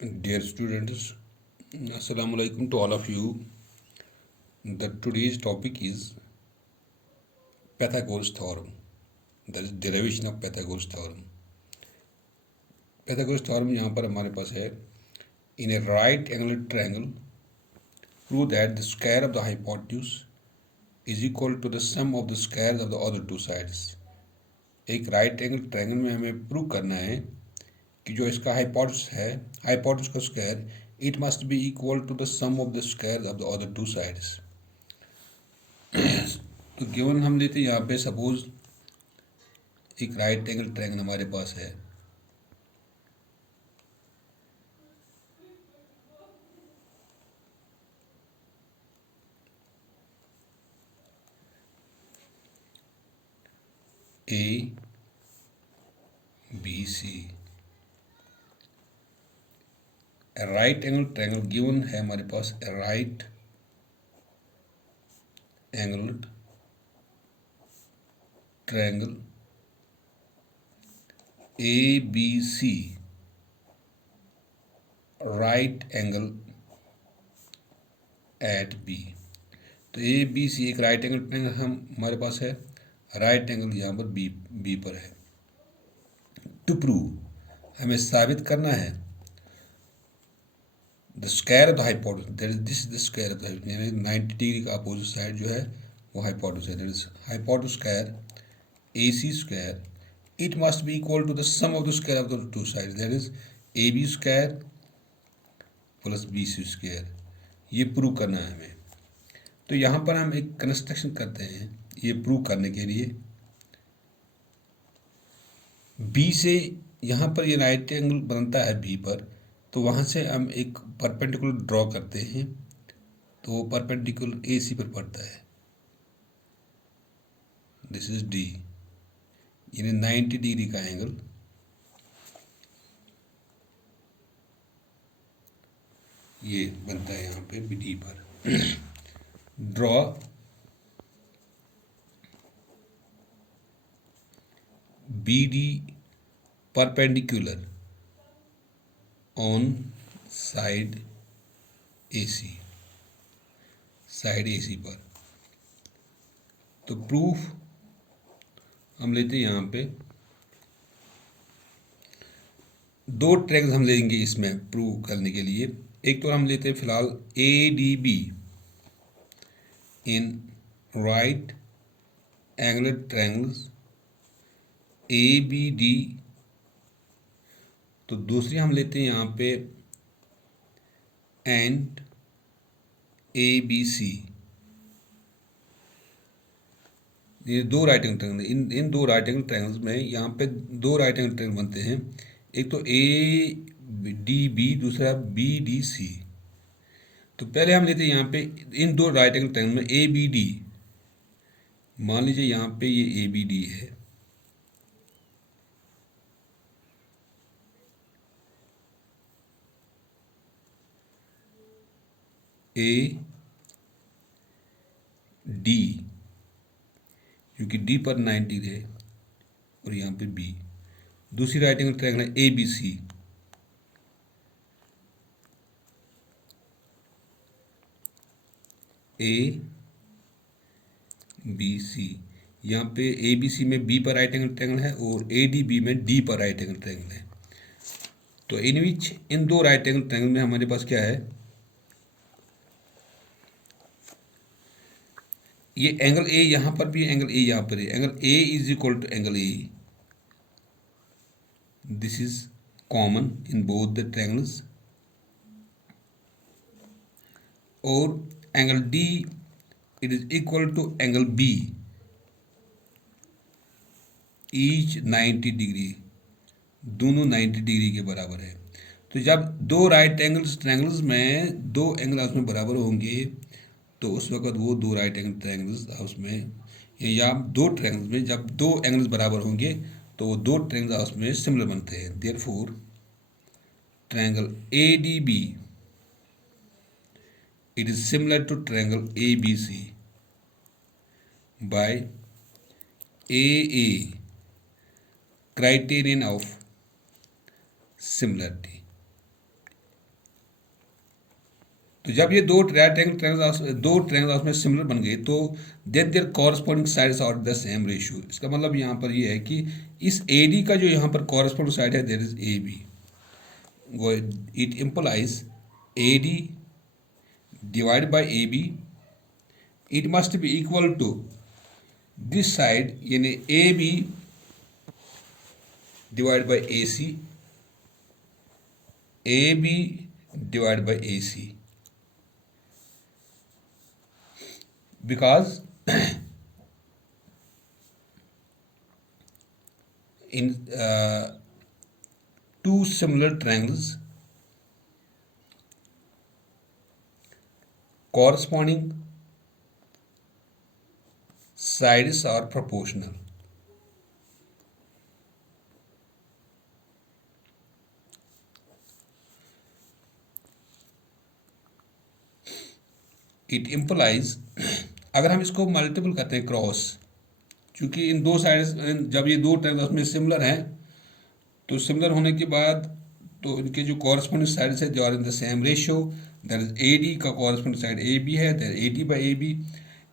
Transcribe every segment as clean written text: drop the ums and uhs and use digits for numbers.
Dear students, Assalamu alaikum to all of you. The today's topic is Pythagoras theorem. That is derivation of Pythagoras theorem. Pythagoras theorem यहाँ पर हमारे पास है. In a right angled triangle, prove that the square of the hypotenuse is equal to the sum of the squares of the other two sides. एक right angle triangle में हमें prove करना है कि जो इसका हाइपोटेन्यूस है, हाइपोटेन्यूस का square it must be equal to the sum of the square of the other two sides. तो गिवन हम लेते हैं यहाँ पे सपोज एक राइट एंगल ट्रायंगल हमारे पास है. A B C right angle triangle given है हमारे पास. Right angle triangle A B C right angle at B. तो ए बी सी एक राइट एंगल ट्रायंगल हमारे पास है. राइट एंगल यहाँ पर बी पर है. टू प्रूव हमें साबित करना है the square of the hypotenuse, that is this is the square of the hypotenuse, यानी 90 डिग्री का अपोजिट साइड जो है वो हाइपोटेन्यूस है. That is hypotenuse square A C square it must be equal to the sum of the square of the two side, that is A B square plus B C square. ये prove करना है हमें. तो यहाँ पर हम एक construction करते हैं ये प्रूव करने के लिए. बी से यहाँ पर ये राइट एंगल बनता है बी पर, तो वहाँ से हम एक परपेंडिकुलर ड्रॉ करते हैं. तो वो परपेंडिकुलर ए सी पर पड़ता है. दिस इज डी, यानी 90 डिग्री का एंगल. ये बनता है यहाँ पे बी डी पर. Draw B D perpendicular on side A C, side A C पर. तो प्रूफ हम लेते हैं यहाँ पे दो ट्रैंगल्स हम लेंगे इसमें प्रूव करने के लिए. एक तो हम लेते हैं फिलहाल A D B in right angle triangles A B D. तो दूसरी हम लेते हैं यहाँ पे एंड ए बी सी. ये दो राइट एंगल ट्रायंगल. इन दो राइट एंगल ट्रायंगल्स में यहाँ पे दो राइट एंगल ट्रायंगल बनते हैं. एक तो ए डी बी, दूसरा बी डी सी. तो पहले हम लेते हैं यहाँ पे इन दो राइट एंगल ट्रायंगल में ए बी डी. मान लीजिए यहाँ पे ये ए बी डी है. ए डी क्योंकि डी पर 90 है और यहाँ पे बी. दूसरी राइट एंगल ट्रायंगल है A B C. A B C यहाँ पे ए बी सी में बी पर राइट एंगल ट्रायंगल है और ए डी बी में डी पर राइट एंगल ट्रायंगल है. तो इन विच इन दो राइट एंगल ट्रायंगल में हमारे पास क्या है, ये एंगल ए यहाँ पर भी, एंगल ए यहाँ पर है. Angle A is equal to angle A. This is common in both the triangles. और angle D it is equal to angle B, each 90 degree. दोनों 90 डिग्री के बराबर है. तो जब दो राइट एंगल्स ट्रायंगल्स में दो एंगल आपस में बराबर होंगे तो उस वक्त वो दो राइट एंगल ट्रायंगल्स आपस में, या दो ट्रायंगल्स में जब दो एंगल्स बराबर होंगे तो वो दो ट्रायंगल्स आपस में सिमिलर बनते हैं. Therefore triangle A D B it is similar to triangle ABC by AA criterion of similarity. तो जब ये दो ट्रायंगल्स में सिमिलर बन गए तो then their corresponding sides are the same ratio. इसका मतलब यहाँ पर ये है कि इस ए डी का जो यहाँ पर कॉरस्पॉन्डिंग साइड है there is A B, it implies A D divide by A B, it must be equal to this side यानी A B divide by A C, A B divide by A C, because in two similar triangles corresponding sides are proportional. It implies अगर हम इसको multiple करते हैं cross, क्योंकि इन दो sides जब ये दो ट्रायंगल्स में सिमिलर हैं तो सिमिलर होने के बाद तो इनके जो कॉरस्पॉन्डिंग साइड्स है they are in the same ratio, that is A D का कॉरस्पॉन्डिंग साइड ए बी है, that A D by A B,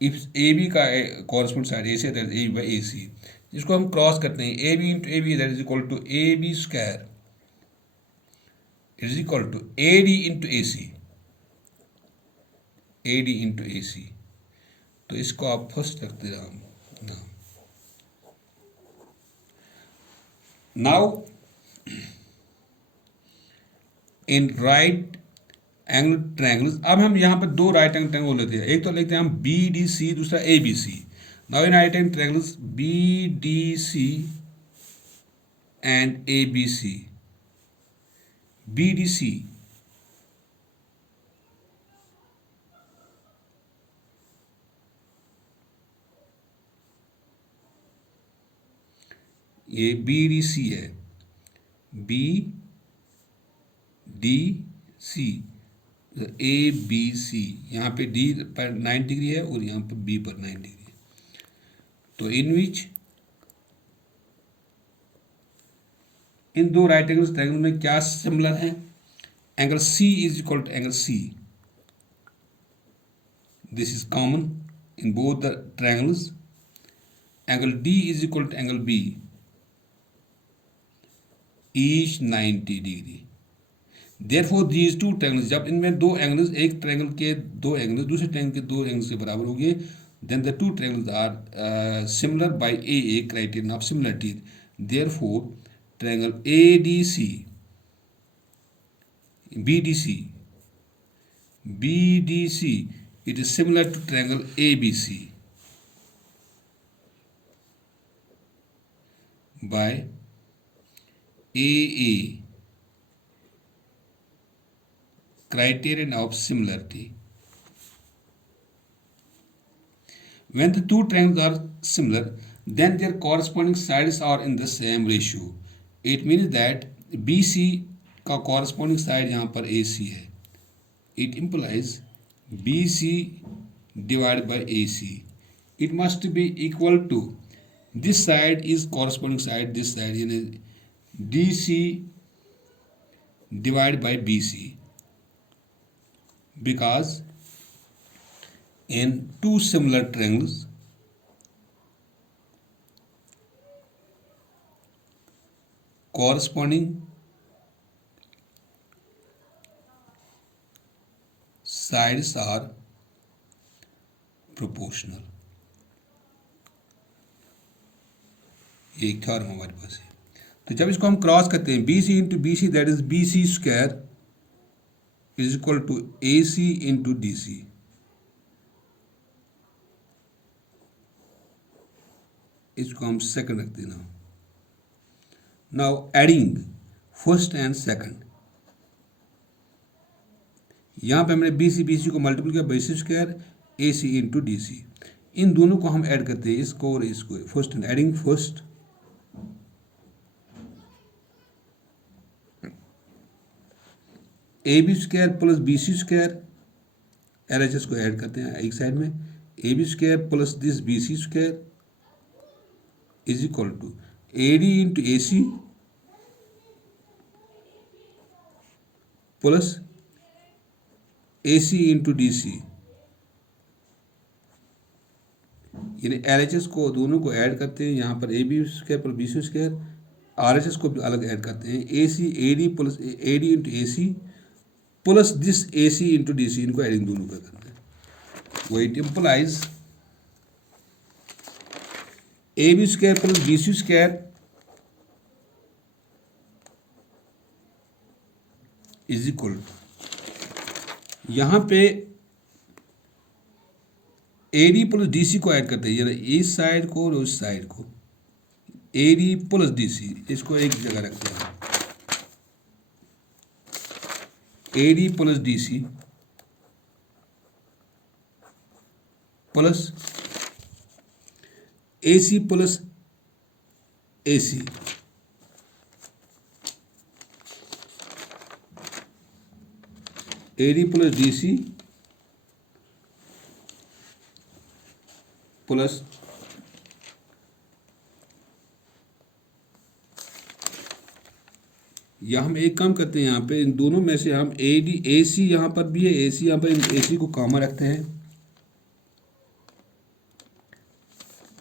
if A B का कॉरस्पॉन्डिंग साइड ए सी है, that is A B by A C. जिसको हम cross करते हैं A B into A B that is equal to A B square is equal to A D into A C, A D into A सी। तो इसको आप first रखते रहो। Now in right angle triangles, अब हम यहाँ पर दो राइट एंगल ट्रायंगल लेते हैं, एक तो लेते हैं हम बी डी सी, दूसरा A B C. Now in right angle triangles B D C and A B C, B D C ये बी डी सी है, B D C, A B C, यहाँ पे डी पर 90 degree है और यहाँ पे बी पर 90 डिग्री। तो इन विच इन दो राइट एंगल्स ट्रायंगल में क्या सिमिलर है, angle C is equal to angle C, this is common in both the triangles, angle D is equal to angle B, each 90 degree. Therefore these two triangles, जब इनमें दो angles, एक triangle के दो angles दूसरे triangle के दो angles के बराबर होंगे, then the two triangles are similar by a criterion of similarity. Therefore triangle A D C, B D C, B D C, it is similar to triangle A B C by AA criterion of similarity. When the two triangles are similar, then their corresponding sides are in the same ratio. It means that BC का corresponding side यहाँ पर AC है. It implies BC divided by AC. It must be equal to this side is corresponding side, this side यानी DC divided by BC, because in two similar triangles corresponding sides are proportional। ये एक theorem हमारे पास है। तो जब इसको हम क्रॉस करते हैं B C into B C that is B C square is equal to A C into D C. इसको हम सेकंड रखते हैं। Now adding first and second, यहाँ पे हमने बी सी को मल्टीपल किया by C square A C into D C. इन दोनों को हम ऐड करते हैं, इसको और इसको, first and adding first A B square plus B C square, L H S को ऐड करते हैं एक साइड में, A B square plus this B C square is equal to A D into A C plus AC into DC, यानी LHS को दोनों को add करते हैं यहाँ पर AB square plus BC square, RHS को भी अलग ऐड करते हैं AC AD plus AD into AC plus this AC into DC, इनको एडिंग दोनों का करते हैं। वो it implies AB square plus BC square is equal to, यहाँ पे AD प्लस DC को ऐड करते हैं, यानी इस साइड को और उस साइड को, AD प्लस DC इसको एक जगह रखते हैं, AD plus DC plus AC plus AC, AD plus DC plus या हम एक काम करते हैं, यहाँ पे इन दोनों में से हम AC यहाँ पर भी है, AC यहाँ पर, AC को कॉमन रखते हैं,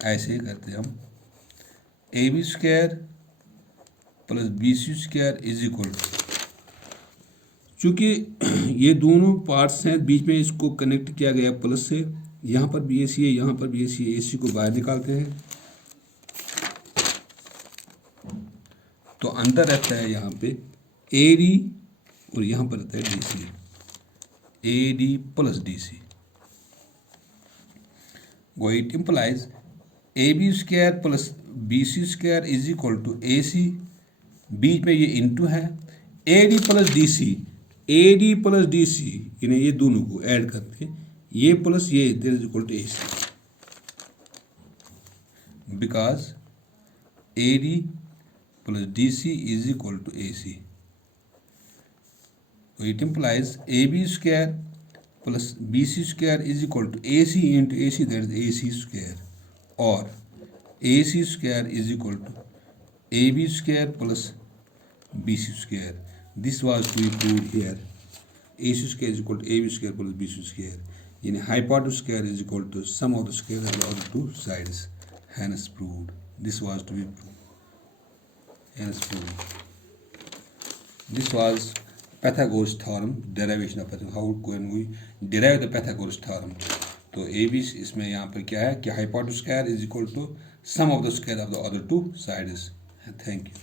ऐसे ही करते हैं हम, AB square plus BC square is equal to, चूँकि ये दोनों पार्ट्स हैं, बीच में इसको कनेक्ट किया गया प्लस से, यहाँ पर भी AC है, यहाँ पर भी AC है, AC को बाहर निकालते हैं तो अंदर रहता है यहाँ पे AD और यहाँ पर रहता है DC, AD प्लस DC, वो it implies AB square plus BC square is equal to AC, बीच में ये इंटू है, AD plus DC, AD plus DC, यानी ये दोनों को ऐड करके ये प्लस ये there is equal to AC, because AD plus DC is equal to AC, it implies AB square plus BC square is equal to AC into AC, that is AC square, और AC square is equal to AB square plus BC square, this was to be proved here, AC square is equal to AB square plus BC square, यानी hypotenuse square is equal to sum of the square of the other two sides, hence proved, this was to be proved, hence proved, this was Pythagoras theorem, derivation of Pythagoras, how can we derive the Pythagoras theorem। तो AB इसमें यहाँ पर क्या है कि hypotenuse square is equal to sum of the square of the other two sides. Thank you.